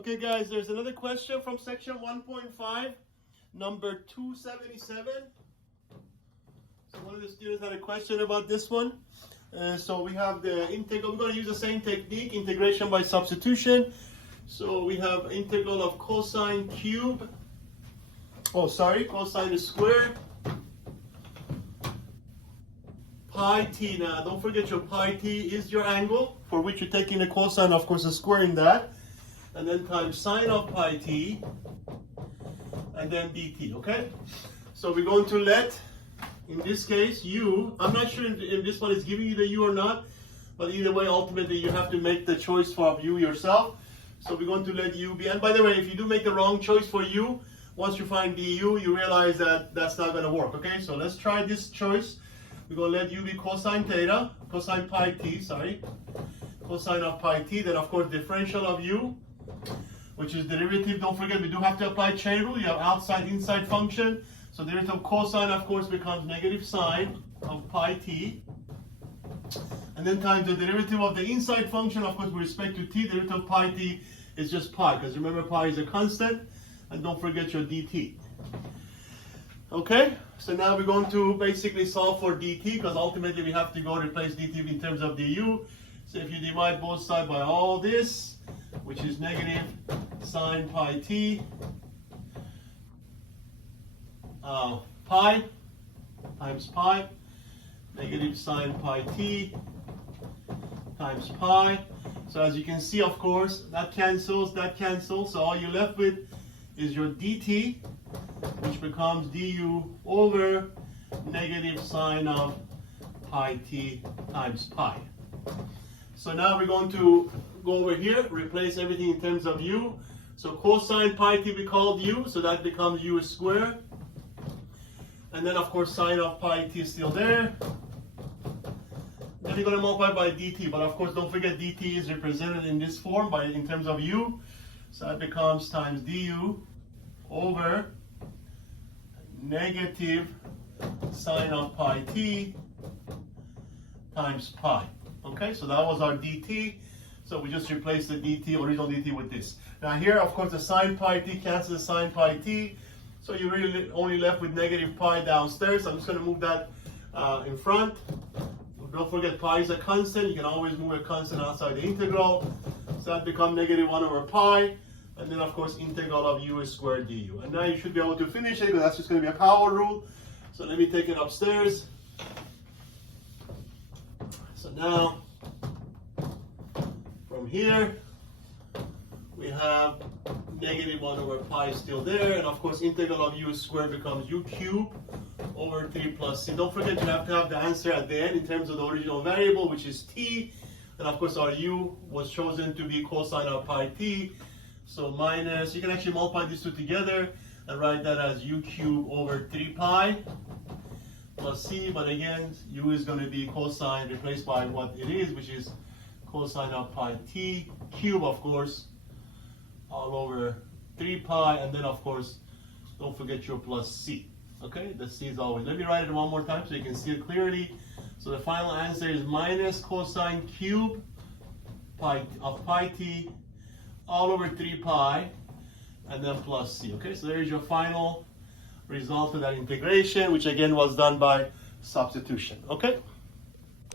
Okay guys, there's another question from section 1.5, number 277. So one of the students had a question about this one. So we have the integral, we're going to use the same technique, integration by substitution. So we have integral of cosine cube, cosine squared, pi t. Now don't forget your pi t is your angle for which you're taking the cosine, of course, and squaring that. And then times sine of pi t, and then dt, okay? So we're going to let, in this case, u, I'm not sure if this one is giving you the u or not, but either way, ultimately, you have to make the choice for u yourself. So we're going to let u be, and by the way, if you do make the wrong choice for u, once you find du, you realize that that's not going to work, okay? So let's try this choice. We're going to let u be cosine theta, cosine pi t, cosine of pi t, then of course differential of u, which is derivative. Don't forget, we do have to apply chain rule. You have outside, inside function. So derivative of cosine, of course, becomes negative sine of pi t. And then times the derivative of the inside function, of course, with respect to t, derivative of pi t is just pi. Because remember, pi is a constant. And don't forget your dt. Okay? So now we're going to basically solve for dt, because ultimately we have to go replace dt in terms of du. So if you divide both sides by all this, which is negative sine pi t, pi times pi, negative sine pi t times pi. So as you can see, of course, that cancels. So all you're left with is your dt, which becomes du over negative sine of pi t times pi. So now we're going to go over here, replace everything in terms of u. So cosine pi t we called u, so that becomes u squared. And then of course sine of pi t is still there. Then you're going to multiply by dt, but of course don't forget dt is represented in this form in terms of u. So that becomes times du over negative sine of pi t times pi. Okay, so that was our dt. So we just replace the dt, original dt, with this. Now here, of course, the sine pi t cancels the sine pi t. So you're really only left with negative pi downstairs. I'm just going to move that in front. Don't forget, pi is a constant. You can always move a constant outside the integral. So that becomes negative 1 over pi. And then, of course, integral of u squared du. And now you should be able to finish it, because that's just going to be a power rule. So let me take it upstairs. So now, from here, we have negative 1 over pi still there. And of course, integral of u squared becomes u cubed over 3 plus c. Don't forget, you have to have the answer at the end in terms of the original variable, which is t. And of course, our u was chosen to be cosine of pi t. So minus, you can actually multiply these two together and write that as u cubed over 3 pi plus c. But again, u is going to be cosine replaced by what it is, which is cosine of pi t cube, of course, all over 3 pi. And then, of course, don't forget your plus c. Okay, the c is always. Let me write it one more time so you can see it clearly. So the final answer is minus cosine cube of pi t all over 3 pi, and then plus c. Okay, so there is your final result of that integration, which again was done by substitution. Okay.